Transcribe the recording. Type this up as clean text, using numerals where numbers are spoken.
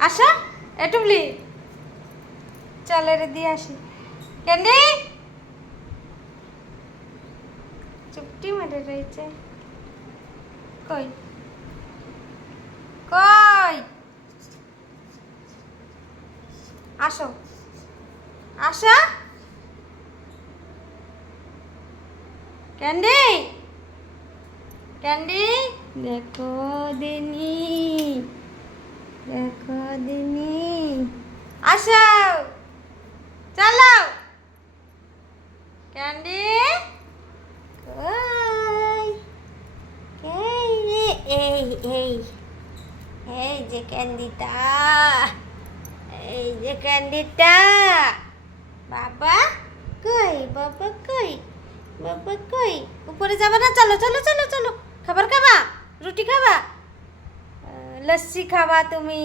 আসা এটুবলি চল রে দিয়ে আসি ক্যান্ডি চুপটি মেরে রয়েছে কই কই আসো আসা ক্যান্ডি ক্যান্ডি দেখো দিনি দেখো দিনি আসো চলো ক্যান্ডি কই এই রে এই এই এই যে ক্যান্ডিটা এই যে ক্যান্ডিটা বাবা কই বাবা কই বাবা কই উপরে যাবে না চলো চলো চলো চলো খাবার খাবা রুটি খাবা লস্যি খাবা তুমি